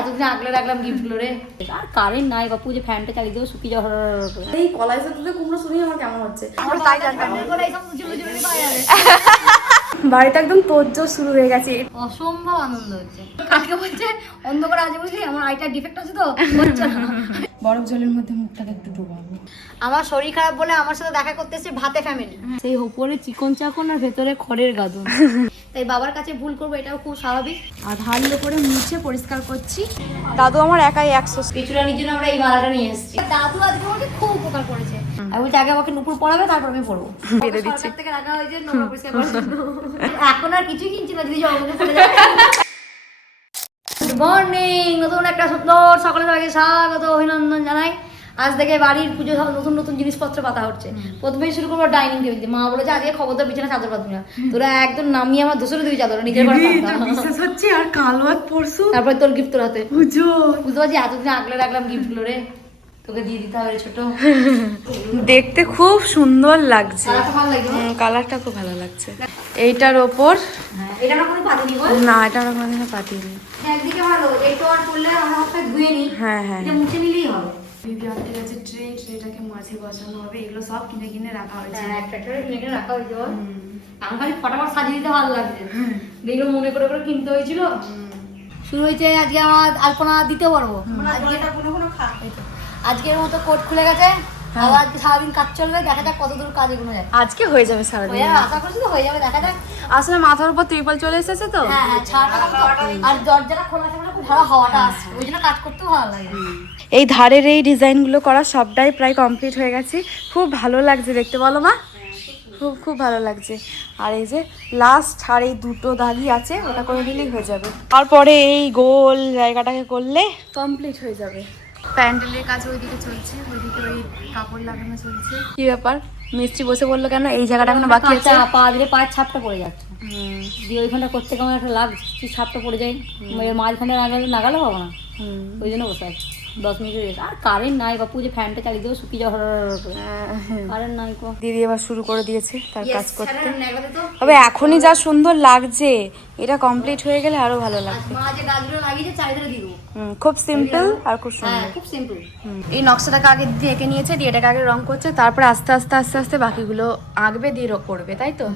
এতদিন আগলে রাখলাম গিফটগুলো রে। আর কারেন্ট নাই বাপু, যে ফ্যানটা চালিয়ে দেবো শুকিয়ে যাওয়ার। এই কলাই তুলে কুমড়ো শুনি আমার কেমন হচ্ছে। বাড়িতে একদম তোড়জোড় শুরু হয়ে গেছে, অসম্ভব আনন্দ হচ্ছে। কাকে বলছে অন্ধকার আছে বুঝলি, আমার আইটার ডিফেক্ট আছে তো হচ্ছে না। বরফ জলের মধ্যে মুখটাকে একটু ডুবাবো। আমার শরীর খারাপ বলে আমার সাথে দেখা করতে এসে ভাতে ফ্যামিলি, সেই উপরে চিকন চাকন আর ভেতরে খড়ের গাদন। তাই বাবার কাছে ভুল করবো, এটাও খুব স্বাভাবিক। আর ভালো করে মুছে পরিষ্কার করছি। দাদু আমার একাই 100 কিছুটা নিজের আমরা এই মালাটা নিয়ে এসেছি। দাদু আজকে আমাকে খুব উপকার করেছে। আমি বলছি আগে আমাকে নুপুর পড়াবে, তারপর আমি পড়বো। বেঁধে দিচ্ছি। সরকার থেকে রাখা হয়েছে নোংরা পরিষ্কার করার জন্য। এখন আর কিছুই কিনছি না, দিদি জগতে পড়ে যাবে। গুড মর্নিং, নতুন একটা সুন্দর সকালে সবাইকে স্বাগত অভিনন্দন জানাই। আজ থেকে বাড়ির পুজো সব নতুন নতুন জিনিসপত্র পাতা হচ্ছে। প্রথমেই শুরু করবো ডাইনিং টেবিল দিয়ে। মা বলেছে আজকে খবরদার বিছানা চাদর পাতবি না, তোরা একদম নামিয়ে আমার দোসরে দিবি চাদর, নিজের ঘরে বিশ্বাস হচ্ছে। আর কালো আর পরশু তারপর তোর গিফট তোর হাতে। বুঝো বুঝতে পারছি এতদিন আগলে রাখলাম গিফটগুলো রে, তোকে দিয়ে দিতে হবে ছোট। দেখতে খুব সুন্দর লাগছে। ভালো লাগছে, কালারটা খুব ভালো লাগছে। এইটার ওপর এটা আমরা কোনো পাতিনি বল না, এটা আমরা কোনোদিনও পাতিনি। একদিকে ভালো, একটু আর করলে আমরা হাতটা ধুয়ে নিই। হ্যাঁ হ্যাঁ, এটা মুছে নিলেই হবে। বিবিআরটির কাছে ট্রেটাকে মাঝে বসানো হবে। এগুলো সব কিনে কিনে রাখা হয়েছে। হ্যাঁ, একটা কিনে রাখা হয়েছে বল। আমার খালি ফটাফট সাজিয়ে দিতে ভালো লাগছে। এগুলো মনে করে করে কিনতে হয়েছিল। শুরু হয়েছে আজকে আমার আলপনা দিতে পারবো। আজকের মতো কোট খুলে গেছে, আবার আজকে সারাদিন কাজ চলবে, দেখা যাক কতদূর কাজ এগুলো যায়। আজকে হয়ে যাবে সারাদিন। আশা করছি তো হয়ে যাবে, দেখা যাক। আসলে মাথার উপর ত্রিপল চলে এসেছে তো। হ্যাঁ হ্যাঁ, ছাড়া আর দরজাটা খোলা আছে বলে খুব ভালো হাওয়াটা আসছে, ওই জন্য কাজ করতেও ভালো লাগে। এই ধারের এই ডিজাইনগুলো করা সবটাই প্রায় কমপ্লিট হয়ে গেছে। খুব ভালো লাগছে দেখতে, বলো মা? খুব খুব ভালো লাগছে। আর এই যে লাস্ট আর এই দুটো দাগি আছে, ওটা করে দিলেই হয়ে যাবে। তারপরে এই গোল জায়গাটাকে করলে কমপ্লিট হয়ে যাবে। প্যান্ডেলের কাজ ওইদিকে চলছে, ওইদিকে ওই কাপড় লাগানো চলছে। কি ব্যাপার, মিস্ত্রি বসে বললো কেন? এই জায়গাটা এখনো বাকি আছে। পা দিলে পায়ের ছাপটা পড়ে যাচ্ছে, দিয়ে ওইখানটা করতে কেমন একটা লাগছে, ছাপটা পড়ে যায়। মাঝখানে নাগালে পাবো না, ওই জন্য বসে আছে 10 মিনিট রেস্ট। আর কারেন্ট নাই বাপু, যে ফ্যানটা চালিয়ে দেবো শুকিয়ে যাওয়ার। কারেন্ট নাই কো। দিদি এবার শুরু করে দিয়েছে তার কাজ করতে। তবে এখনই যা সুন্দর লাগছে, এটা কমপ্লিট হয়ে গেলে আরো ভালো লাগবে। মা যে গাছগুলো লাগিয়েছে চারিধারে দিয়ে দেবো। খুব সিম্পল আর খুব সুন্দর। খুব সিম্পল। এই নকশাটাকে আগে দিয়ে এঁকে নিয়েছে, দিয়ে এটাকে আগে রং করছে, তারপরে আস্তে আস্তে আস্তে আস্তে বাকিগুলো আঁকবে, দিয়ে করবে, তাই তো?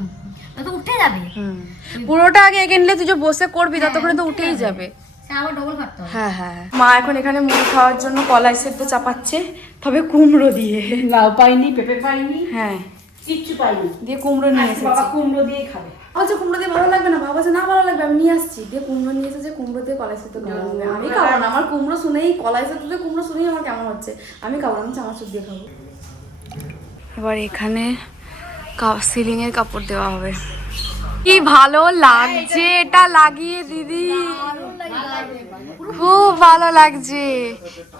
তো উঠে যাবে। পুরোটা আগে এঁকে নিলে তুই যে বসে করবি ততক্ষণে তো উঠেই যাবে। আবার ডবল খাটতে হবে। হ্যাঁ হ্যাঁ। মা এখন এখানে মুড়ি খাওয়ার জন্য কলাই সেদ্ধ চাপাচ্ছে, তবে কুমড়ো দিয়ে। লাউ পাইনি, পেঁপে পাইনি, হ্যাঁ কিচ্ছু পাইনি। দিয়ে কুমড়ো নিয়ে এসেছে। বাবা কুমড়ো দিয়ে খাবে। আচ্ছা, কুমড়ো দিয়ে ভালো লাগবে না? বাবা যে না ভালো লাগবে, আমি নিয়ে আসছি। দিয়ে কুমড়ো নিয়ে এসেছে, কুমড়ো দিয়ে কলাই সেদ্ধ খাওয়া হবে। আমি খাবো না, আমার কুমড়ো শুনেই, কলাই সেদ্ধ দিয়ে কুমড়ো শুনেই আমার কেমন হচ্ছে। আমি খাবো না, আমি চানাচুর দিয়ে খাবো। এবার এখানে সিলিং এর কাপড় দেওয়া হবে। কি ভালো লাগছে এটা লাগিয়ে দিদি, খুব ভালো লাগছে।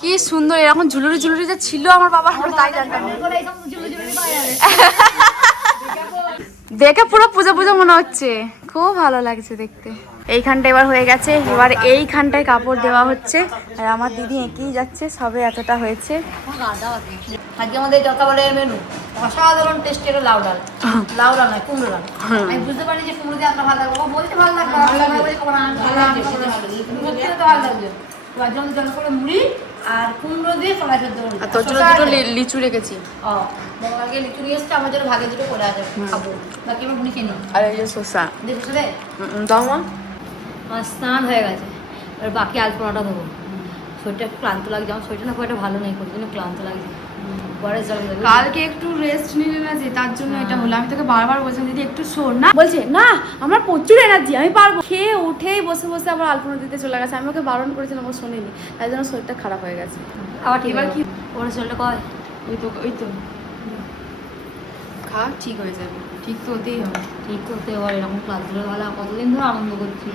কি সুন্দর, এরকম ঝুলুরি ঝুলুরি যা ছিল আমার বাবা, আমরা তাই জানতাম। দেখে পুরো পূজা পূজা মনে হচ্ছে, খুব ভালো লাগছে দেখতে। এইখানটা এবার হয়ে গেছে, এবার এইখানটায় কাপড় দেওয়া হচ্ছে। আর আমার দিদি এঁকেই যাচ্ছে, সবে এতটা হয়েছে। আজকে আমাদের যথাবারের মেনু অসাধারণ টেস্টের লাউ ডাল। লাউ ডাল নয়, কুমড়ো ডাল। আমি বুঝতে পারি যে কুমড়ো দিয়ে আপনার ভালো লাগবে, বলতে ভালো লাগবে, ভালো লাগবে। এবার জল জল করে মুড়ি আর কুমড়ো দিয়ে কলাই সেদ্ধ করে। আর তোর জন্য দুটো লিচু রেখেছি। আগে লিচু নিয়ে এসছে, আমার জন্য ভাগে দুটো করে আছে, খাবো। বাকি আমি মুড়ি কিনি। আর এই যে শসা দেখছো রে, দাও মা। আমার স্নান হয়ে গেছে, এবার বাকি আলপনাটা দেবো। শরীরটা একটু ক্লান্ত লাগছে, আমার শরীরটা না খুব একটা ভালো নেই, ওই জন্য ক্লান্ত লাগছে। কালকে একটু রেস্ট নিলে না, যে তার জন্য এটা হলো। আমি তোকে বারবার বলছিলাম দিদি একটু শোন না, বলছে না আমার প্রচুর এনার্জি, আমি পারবো। খেয়ে উঠেই বসে বসে আবার আলপনা দিতে চলে গেছে। আমি ওকে বারণ করেছিলাম, ও শোনেনি, তাই জন্য শরীরটা খারাপ হয়ে গেছে। আবার এবার কি ওর শরীরটা কয় ওই তো খা, ঠিক হয়ে যাবে। ঠিক তো হতেই হবে, ঠিক করতে এবার এরকম ক্লাসগুলো ভালো। কতদিন ধরে আনন্দ করছি।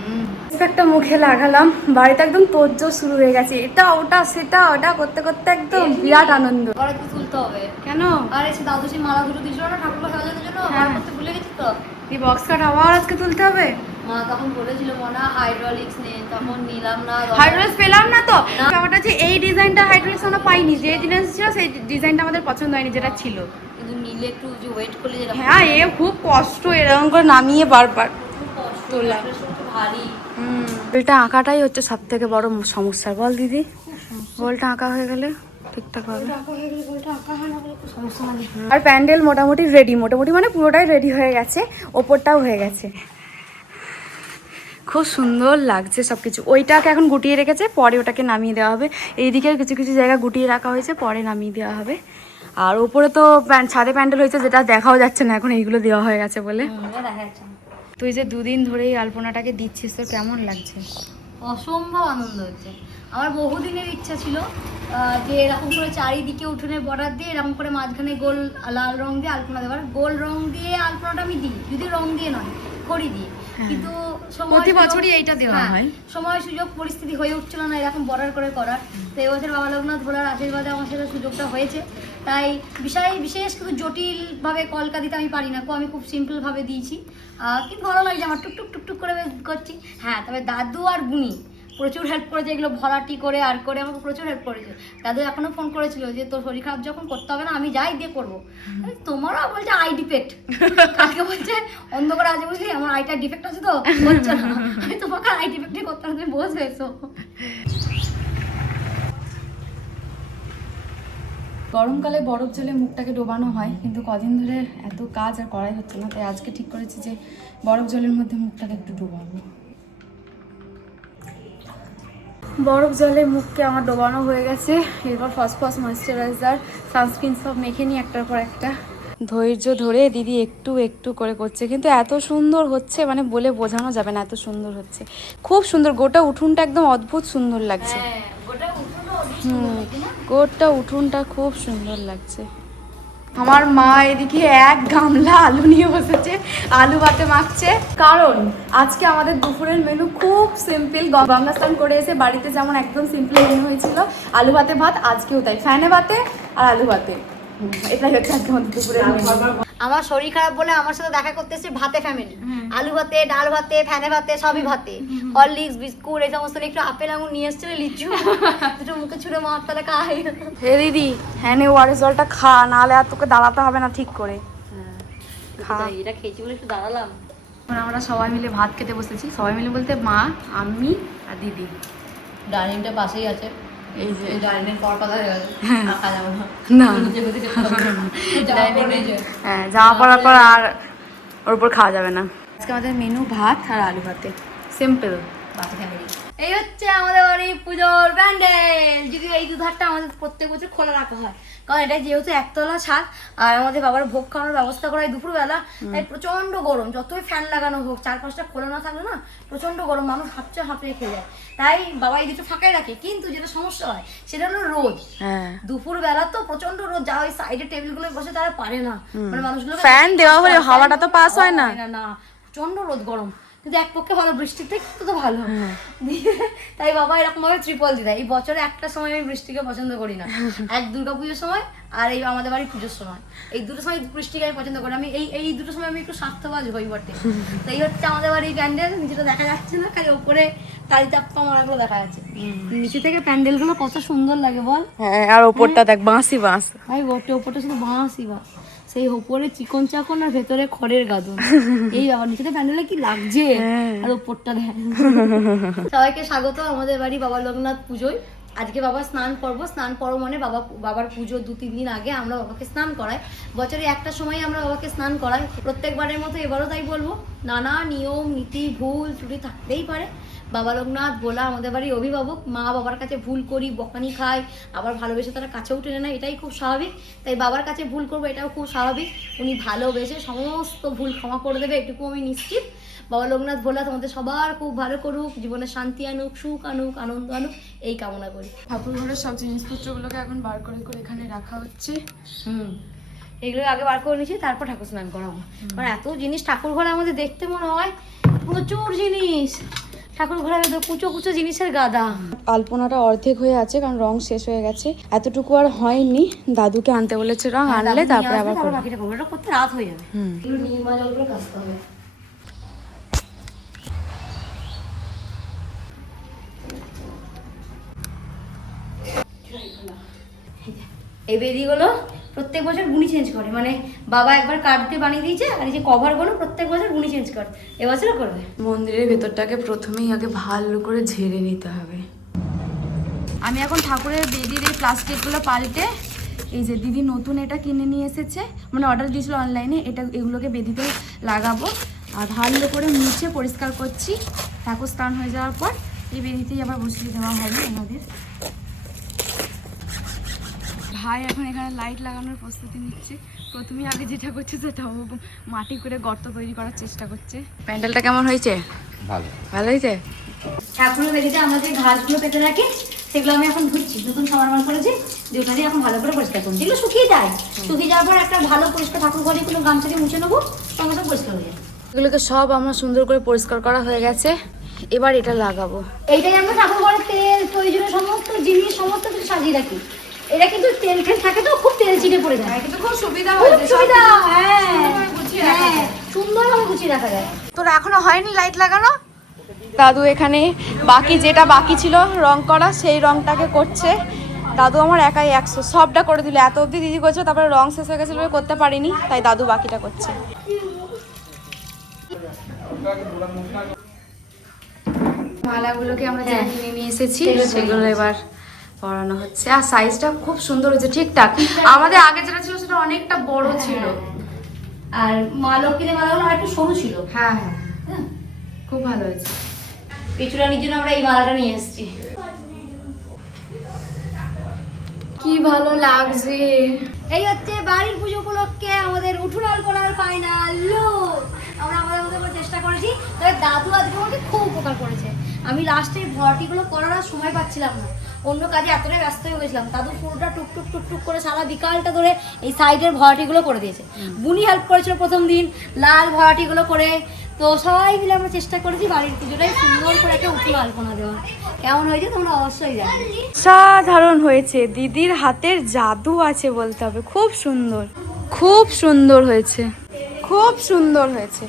একটা মুখে লাগালাম, বাড়িতে একদম তোড়জোড় শুরু হয়ে গেছে। এটা ওটা সেটা ওটা করতে করতে একদম বিরাট আনন্দ। আর একটু তুলতে হবে। কেন? আর এসে দাদু সেই মালা দুটো দিয়েছিল না ঠাকুরকে সাজানোর জন্য, আর করতে ভুলে গেছি তো। এই বক্স কাট আবার আজকে তুলতে হবে। মা তখন বলেছিল মনে হাইড্রোলিক্স নেই, তখন নিলাম না। হাইড্রোলিক্স পেলাম না তো। ব্যাপারটা হচ্ছে এই ডিজাইনটা হাইড্রোলিক্স আমরা পাইনি, যে জিনিস ছিল সেই ডিজাইনটা আমাদের পছন্দ হয়নি, যেটা ছিল। কিন্তু নিলে একটু যে ওয়েট করলে যেটা, হ্যাঁ এ খুব কষ্ট এরকম করে নামিয়ে বারবার খুব কষ্ট তোলা। ভারী। গোলটা আঁকাটাই হচ্ছে সব থেকে বড় সমস্যা, বল দিদি? গোলটা আঁকা হয়ে গেলে ঠিকঠাক হবে। আর প্যান্ডেল মোটামুটি রেডি, মোটামুটি মানে পুরোটাই রেডি হয়ে গেছে, ওপরটাও হয়ে গেছে। খুব সুন্দর লাগছে সব কিছু। ওইটাকে এখন গুটিয়ে রেখেছে, পরে ওটাকে নামিয়ে দেওয়া হবে। এইদিকে কিছু কিছু জায়গা গুটিয়ে রাখা হয়েছে, পরে নামিয়ে দেওয়া হবে। আর ওপরে তো ছাদে প্যান্ডেল হয়েছে, যেটা দেখাও যাচ্ছে না এখন, এইগুলো দেওয়া হয়ে গেছে বলে। তুই যে দুদিন ধরে এই আলপনাটাকে দিচ্ছিস, তোর কেমন লাগছে? অসম্ভব আনন্দ হচ্ছে। আমার বহুদিনের ইচ্ছা ছিল যে এরকম করে চারিদিকে উঠোনে বর্ডার দিয়ে এরকম করে মাঝখানে গোল লাল রং দিয়ে আলপনা দেওয়ার। গোল রং দিয়ে আলপনাটা আমি দিই, যদি রং দিয়ে নয় খড়ি দিয়ে, কিন্তু প্রতি বছরই এইটা দেওয়া হয়। সময় সুযোগ পরিস্থিতি হয়ে উঠছিল না এরকম বর্ডার করে করার। তো এবছর বাবা লোকনাথ ভোলার আশীর্বাদে আমার সাথে সুযোগটা হয়েছে। তাই বিশেষ কিন্তু জটিলভাবে কলকা দিতে আমি পারি না, আমি খুব সিম্পলভাবে দিয়েছি। কিন্তু ভালো লাগছে আমার, টুকটুক টুকটুক করে করছি। হ্যাঁ, তবে দাদু আর গুনি প্রচুর হেল্প করেছে, এগুলো ভরাটি করে আর করে আমাকে প্রচুর হেল্প করেছে। দাদু এখনো ফোন করেছিল যে তোর শরীর খারাপ যখন করতে হবে না, আমি যাই দিয়ে করবো। তোমারও বলছে আই ডিফেক্ট, কালকে বলছে অন্ধকার আছে বুঝলি, আমার আইটা ডিফেক্ট আছে তো হচ্ছে না, আমি তোমাকে আই ডিফেক্টই করতে হবে, তুমি বসে এসো। গরমকালে বরফ জলে মুখটাকে ডোবানো হয়, কিন্তু কদিন ধরে এত কাজ আর করাই হচ্ছে না, তাই আজকে ঠিক করেছি যে বরফ জলের মধ্যে মুখটাকে একটু ডোবাবো। বরফ জলে মুখকে আমার ডোবানো হয়ে গেছে। এরপর ফার্স্ট ময়েশ্চারাইজার, সানস্ক্রিন সব মেখে নিই একটার পর একটা। ধৈর্য ধরে দিদি একটু একটু করে করছে, কিন্তু এত সুন্দর হচ্ছে মানে বলে বোঝানো যাবে না, এত সুন্দর হচ্ছে। খুব সুন্দর, গোটা উঠোনটা একদম অদ্ভুত সুন্দর লাগছে। গোটা উঠোনটা খুব সুন্দর লাগছে। আমার মা এদিকে এক গামলা আলু নিয়ে বসেছে, আলু ভাতে মাখছে। কারণ আজকে আমাদের দুপুরের মেনু খুব সিম্পল। গঙ্গা স্নান করে এসে বাড়িতে যেমন একদম সিম্পল মেনু হয়েছিল, আলু ভাতে ভাত, আজকেও তাই, ফ্যানে ভাতে আর আলু ভাতে। এটাই হচ্ছে আজকে আমাদের দুপুরের মেনু। আমার শরীর খারাপ বলে আমার সাথে দেখা করতে এসেছে ভাতে ফ্যামিলি, আলু ভাতে, ডাল ভাতে, ফ্যানে ভাতে, সবই ভাতে, হরলিক্স, বিস্কুট, এই সমস্ত একটু আপেল আঙুর নিয়ে এসেছিল, লিচু দুটো মুখে ছুঁড়ে মার, তাহলে খাই। হে দিদি, হ্যাঁ নে ওয়ারেস জলটা খা, নাহলে আর তোকে দাঁড়াতে হবে না ঠিক করে। এটা খেয়েছি বলে একটু দাঁড়ালাম। আমরা সবাই মিলে ভাত খেতে বসেছি, সবাই মিলে বলতে মা, আমি আর দিদি। ডাইনিংটা পাশেই আছে, এই যে ডাইনিং পর কথা হয়ে গেছে, খাওয়া যাবে না। হ্যাঁ, জামা পরার পর আর ওর উপর খাওয়া যাবে না। আজকে আমাদের মেনু ভাত আর আলু ভাতে, সিম্পল। এই হচ্ছে আমাদের বাড়ি পুজোর প্যান্ডেল। যদি এই দুধারটা আমাদের প্রত্যেক বছর খোলা রাখা হয়, কারণ এটা যেহেতু একতলা ছাদ আর আমাদের বাবার ভোগ খাওয়ানোর ব্যবস্থা করা হয় দুপুরবেলা, তাই প্রচন্ড গরম, যতই ফ্যান লাগানো হোক, 4-5টা খোলা না থাকলে না প্রচন্ড গরম, মানুষ হাঁপিয়ে খেয়ে যায়। তাই বাবা এই দুটো ফাঁকাই রাখে। কিন্তু যেটা সমস্যা হয় সেটা হলো রোদ। দুপুরবেলা তো প্রচন্ড রোদ, যা ওই সাইডে টেবিলগুলো বসে তারা পারে না, মানে মানুষগুলো ফ্যান দেওয়া হলে হাওয়াটা তো পাস হয় না, প্রচন্ড রোদ গরম। কিন্তু এক পক্ষে ভালো, বৃষ্টিতে কিন্তু তো ভালো। তাই বাবা এরকম ভাবে ত্রিপল দিয়ে দেয়। এই বছরে একটা সময় আমি বৃষ্টিকে পছন্দ করি না, এক দুর্গাপুজোর সময় আর এই আমাদের বাড়ি পুজোর সময়, এই দুটো সময় বৃষ্টিকে আমি পছন্দ করি। আমি এই দুটো সময় আমি একটু স্বার্থবাজ হই বটে। তো এই হচ্ছে আমাদের বাড়ির প্যান্ডেল, যেটা দেখা যাচ্ছে না, খালি ওপরে তারি চাপ্পা মারাগুলো দেখা যাচ্ছে। নিচে থেকে প্যান্ডেল গুলো কত সুন্দর লাগে বল। হ্যাঁ, আর ওপরটা দেখ বাঁশই বাঁশ, ভাই ওপরটা শুধু বাঁশই বাঁশ, সেই ওপরে চিকন চাকন আর ভেতরে খড়ের গাদন। এই বাবা নিচেতে প্যান্ডেলে কি লাগছে, আর ওপরটা দেখ। সবাইকে স্বাগত আমাদের বাড়ি বাবা লোকনাথ পুজোয়। আজকে বাবা স্নান পর্ব মানে বাবার পুজোর 2-3 দিন আগে আমরা বাবাকে স্নান করাই। বছরে একটা সময় আমরা বাবাকে স্নান করাই, প্রত্যেকবারের মতো এবারও তাই বলবো। নানা নিয়ম নীতি ভুল ত্রুটি থাকতেই পারে। বাবা লোকনাথ ভোলা আমাদের বাড়ির অভিভাবক, মা বাবার কাছে ভুল করি, বকানি খাই, আবার ভালোবেসে তারা কাছেও টেনে নেয়, এটাই খুব স্বাভাবিক। তাই বাবার কাছে ভুল করবো, এটাও খুব স্বাভাবিক। উনি ভালোবেসে সমস্ত ভুল ক্ষমা করে দেবে, এটুকু আমি নিশ্চিত। বাবা লোকনাথ ভোলা তোমাদের সবার খুব ভালো করুক, জীবনে শান্তি আনুক, সুখ আনুক, আনন্দ আনুক, এই কামনা করি। ঠাকুর ঘরের সব জিনিসপত্রগুলোকে এখন বার করে এখানে রাখা হচ্ছে। এগুলো আগে বার করে নিয়েছি, তারপর ঠাকুর স্নান করাবো। কারণ এত জিনিস ঠাকুর ঘরে আমাদের দেখতে মনে হয় প্রচুর জিনিস, ঠাকুর ঘরে কুচো কুচো জিনিসের গাদা। আলপনাটা অর্ধেক হয়ে আছে, কারণ রং শেষ হয়ে গেছে, এতটুকু আর হয়নি। দাদুকে আনতে বলেছে রং, আনলে তারপরে আবার বাকিটা করবো, এটা করতে রাত হয়ে যাবে। এগুলো নির্মা জলগুলো কাচতে হবে। এই বেদিগুলো প্রত্যেক বছর বুনি চেঞ্জ করে, মানে বাবা একবার কাঠ দিয়ে বানিয়ে দিয়েছে, আর এই যে কভারগুলো প্রত্যেক বছর বুনি চেঞ্জ করে, এবছরও করবে। মন্দিরের ভেতরটাকে প্রথমেই আগে ভালো করে ঝেড়ে নিতে হবে। আমি এখন ঠাকুরের বেদির এই প্লাস্টিকগুলো পাল্টে, এই যে দিদি নতুন এটা কিনে নিয়ে এসেছে, মানে অর্ডার দিয়েছিল অনলাইনে, এগুলোকে বেদিতে লাগাবো। আর ভালো করে মুছে পরিষ্কার করছি। ঠাকুর স্নান হয়ে যাওয়ার পর এই বেদিতেই আবার বসিয়ে দেওয়া হবে আমাদের। ভাই এখন এখানে লাইট লাগানোর প্রস্তুতি নিচ্ছে। প্রথমেই আগে যেটা করছে সেটা মাটি করে গর্ত তৈরি করার চেষ্টা করছে। প্যান্ডেলটা কেমন হয়েছে? ভালো ভালো হয়েছে। ঠাকুরের বেদিতে আমরা যে ঘাসগুলো পেতে রাখি সেগুলো আমি এখন ধুচ্ছি, নতুন সমারোহ করেছি, যে ওটা দিয়ে এখন ভালো করে পরিষ্কার করছি। যেগুলো শুকিয়ে যায়, শুকিয়ে যাওয়ার পর একটা ভালো পরিষ্কার ঠাকুর ঘরে কোনো গামছা দিয়ে মুছে নেবো, সঙ্গে সঙ্গে পরিষ্কার হয়ে যায়। এগুলোকে সব আমরা সুন্দর করে পরিষ্কার করা হয়ে গেছে, এবার এটা লাগাবো। এইটাই আমরা ঠাকুর ঘরে তেল প্রয়োজনীয় সমস্ত জিনিস সমস্ত কিছু সাজিয়ে রাখি। এটা কিন্তু তেল ফেল থাকে তো খুব তেল চিটে পড়ে যায়, কিন্তু খুব সুবিধা খুব হয়েছে, সুবিধা। হ্যাঁ, সুন্দরভাবে গুছিয়ে রাখা যায়। তোর এখনো হয়নি লাইট লাগানো? দাদু এখানে যেটা বাকি ছিল রং করা, সেই রংটাকে করছে। দাদু আমার একাই 100 সবটা করে দিল, এত অবধি দিদি করছে, তারপরে রং শেষ হয়ে গেছিল করতে পারিনি, তাই দাদু বাকিটা করছে। মালাগুলোকে আমরা যে কিনে নিয়ে এসেছি সেগুলো এবার পরানো হচ্ছে। আর সাইজটা খুব সুন্দর হয়েছে, ঠিকঠাক। আমাদের আগে যেটা ছিল সেটা অনেকটা বড় ছিল, আর মা লক্ষ্মীদের মালাগুলো আর একটু সরু ছিল। হ্যাঁ হ্যাঁ হ্যাঁ, খুব ভালো হয়েছে। পিছুরানির জন্য আমরা এই মালাটা নিয়ে এসেছি। কি ভালো লাগছে। এই হচ্ছে বাড়ির পুজো উপলক্ষে আমাদের উঠুন আলপনার ফাইনাল লুক। আমরা আমাদের মতো করে চেষ্টা করেছি, তবে দাদু আজকে আমাকে খুব উপকার করেছে। আমি লাস্টে ভরাটিগুলো করার আর সময় পাচ্ছিলাম না, অন্য কাজে এতটাই ব্যস্ত হয়ে গেছিলাম। দাদু পুরোটা টুকটুক টুকটুক করে সারা বিকালটা ধরে এই সাইডের ভরাটিগুলো করে দিয়েছে। বুনি হেল্প করেছিল প্রথম দিন লাল ভরাটিগুলো করে। তো সবাই মিলে আমরা চেষ্টা করেছি বাড়ির পুজোটাই সুন্দর করে একটা উঠুন আলপনা দেওয়া। কেমন হয়েছে তোমরা অবশ্যই জানো। সাধারণ হয়েছে, দিদির হাতের জাদু আছে বলতে হবে। খুব সুন্দর, খুব সুন্দর হয়েছে, খুব সুন্দর হয়েছে।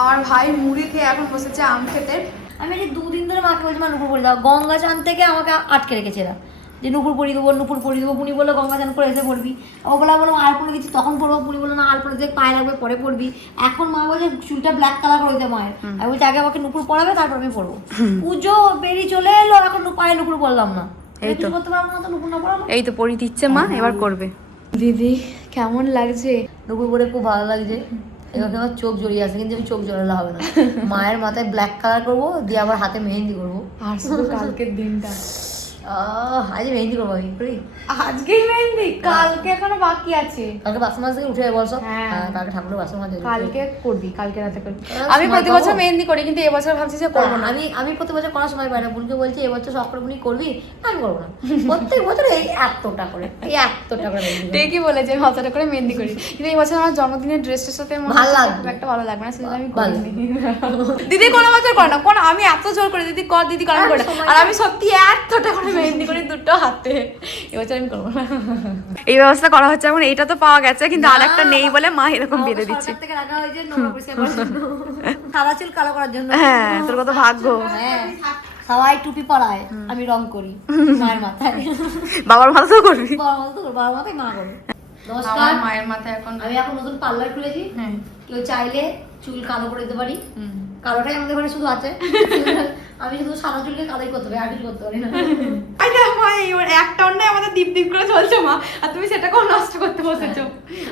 আমার ভাই মুড়ি খেয়ে এখন বসেছে আম খেতে। আমি যে 2 দিন ধরে মাকে বলছি মা নুপুর পরিয়ে দাও, গঙ্গা চান থেকে আমাকে আটকে রেখেছে এরা, যে নুপুর পরিয়ে দেবো নুপুর পরিয়ে দেবো। পুনি বললো গঙ্গা চান করে এসে পড়বি, ওগুলো বললাম আর পরে গেছি তখন পড়বো। পুনি বললো না আর পরে দেখ পায়ে লাগবে পরে পড়বি। এখন মা বলছে চুলটা ব্ল্যাক কালার করে দিতে মায়ের, আমি বলছি আগে আমাকে নুপুর পরাবে তারপর আমি পড়বো। পুজো বেরিয়ে চলে এলো, এখন পায়ে নুপুর পরলাম না। এই তো করতে পারবো না তো নুপুর না পরাবো। এই তো পরিয়ে দিচ্ছে মা, এবার করবে। দিদি কেমন লাগছে? নুপুর পরে খুব ভালো লাগছে। এবার আমার চোখ জড়িয়ে আছে, কিন্তু আমি চোখ জড়ালে হবে না। মায়ের মাথায় ব্ল্যাক কালার করবো, দিয়ে আবার হাতে মেহেন্দি করবো। আর শুধু কালকের দিনটা, আজ মেহেন্দি করবো আমি করি। আজকেই মেহেন্দি, কালকে এখনো বাকি আছে। কালকে বাসন মাছ থেকে উঠে বলছো, হ্যাঁ। কালকে ঠাকুরের বাসন মাছ কালকে করবি, কালকে রাতে করবি। সময় আমি প্রতি বছর পাবো? মেহেন্দি করি, কিন্তু এবছর ভাবছি যে করবো না। আমি প্রতি বছর করার সময় পাই না। বোনকে বলছি এবছর শখ করে বুনি করবি, আমি করবো না। প্রত্যেক বছর এই এতটা করে মেহেন্দি করি। ঠিকই বলেছে, আমি হাজারটা করে মেহেন্দি করি, কিন্তু এই বছর আমার জন্মদিনের ড্রেসটার সাথে ভালো লাগবে। খুব একটা ভালো লাগবে না, সেজন্য আমি ভালো। করিনি। দিদি কোনো বছর করে না, কোন আমি এত জোর করে দিদি কর দিদি কর আমি করি না। আর আমি সত্যি এতটা করে মেহেন্দি করি দুটো হাতে, এবছর আমি করবো না। এই ব্যবস্থা করা হচ্ছে এখন। এটা তো পাওয়া গেছে, কিন্তু আর একটা নেই বলে মা এরকম বেঁধে দিচ্ছে। সরকার থেকে রাখা হয়েছে নোংরা পরিষ্কার করার জন্য, সাদা চুল কালো করার জন্য। হ্যাঁ, তোর কত ভাগ্য। হ্যাঁ, সবাই টুপি পরায়, আমি রং করি মায়ের মাথায়। বাবার মাথা তো করবি, বাবার মাথায় মা করবে। আমার নমস্কার, মায়ের মাথায় এখন। আমি এখন নতুন পার্লার খুলেছি। হ্যাঁ, কেউ চাইলে চুল কালো করে দিতে পারি। কালোটাই আমাদের ঘরে শুধু আছে। আমি শুধু সাদা চুলকে কালোই করতে পারি, আর কিছু করতে পারি না। একটা অন্যায় আমাদের দীপ দীপ করে চলছে মা, আর তুমি সেটাকেও নষ্ট করতে বসেছো।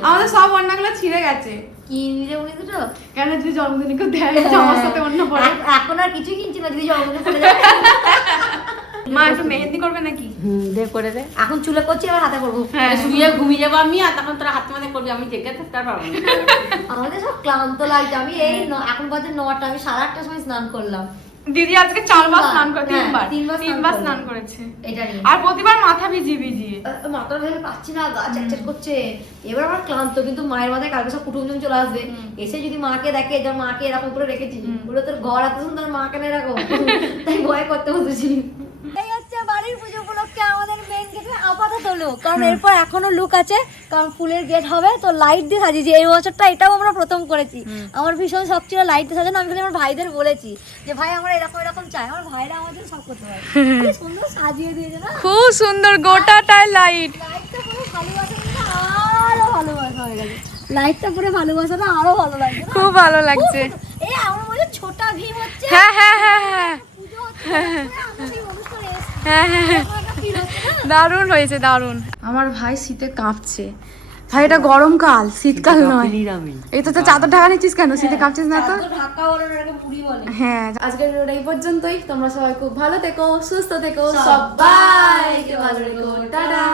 আমাদের সব অন্যগুলো ছিঁড়ে গেছে। কি নিজে উনি দুটো কেন তুই জন্মদিনে কেউ দেয় আমার সাথে অন্য পরে? এখন আর কিছুই কিনছি না, যদি জন্মদিনে পড়ে যাবে। মা একটু মেহেন্দি করবে নাকি? দে করে দে। এখন চুলে করছি, এবার হাতে করবো। শুয়ে ঘুমিয়ে যাবো আমি, আর তখন তোরা হাতে মাঝে করবি, আমি জেগে থাকতে পারবো না। আমাদের সব ক্লান্ত লাগছে। আমি এই এখন বাজে 9টা, আমি 8:30টার সময় স্নান করলাম। দিদি আজকে 4 বার স্নান করে, হ্যাঁ, 3বার 3বার স্নান করেছে। এটা নিয়ে আর প্রতিবার মাথা ভিজিয়ে ভিজিয়ে মাথার ভেবে পাচ্ছি না, গা চ্যাটচ্যাট করছে। এবার আমার ক্লান্ত, কিন্তু মায়ের মাথায় কালকে সব কুটুমজন চলে আসবে। এসে যদি মাকে দেখে যে মাকে এরকম করে রেখেছি, বলে তোর ঘর এত সুন্দর, মাকে না এরকম, তাই ভয় করতে বসেছি। এই হচ্ছে বাড়ির পুজো উপলক্ষে আমাদের মেন গেটে আপাতত লুক, কারণ এরপর এখনো লুক আছে, কারণ ফুলের গেট হবে তো লাইট দিয়ে সাজিয়েছি এই বছরটা, এটাও আমরা প্রথম করেছি। আমার ভীষণ শখ ছিল লাইট দিয়ে সাজানো, আমি খালি আমার ভাইদের বলেছি যে ভাই আমরা এরকম এরকম চাই, আমার ভাইরা আমাদের সব করতে পারে। কি সুন্দর সাজিয়ে দিয়েছে না, খুব সুন্দর গোটাটায় লাইট। লাইটটা পুরো ভালোবাসা আরো ভালোবাসা হয়ে গেছে, লাইটটা পুরো ভালোবাসাটা আরো ভালো লাগছে না? খুব ভালো লাগছে। এই আমার মনে হয় ছোটা ভীম হচ্ছে, হ্যাঁ হ্যাঁ হ্যাঁ হ্যাঁ পুজো হচ্ছে, আমরা সেই অনুষ্ঠানে এসেছি, হ্যাঁ হ্যাঁ হ্যাঁ, আমার একটা feel হচ্ছে না? দারুণ হয়েছে দারুণ। আমার ভাই শীতে কাঁপছে। ভাই এটা গরমকাল, শীতকাল নয়। এই তো চাদর ঢাকা নিচ্ছিস কেন? শীতে কাঁপছিস না তো? চাদর ঢাকা বলে না, এটাকে পুরি বলে। হ্যাঁ, আজকের ভিডিওটা এই পর্যন্তই। তোমরা সবাই খুব ভালো থেকো, সুস্থ থেকো, সবাইকে সবাইকে ভালো রেখো, ভালো রেখো, টাটা।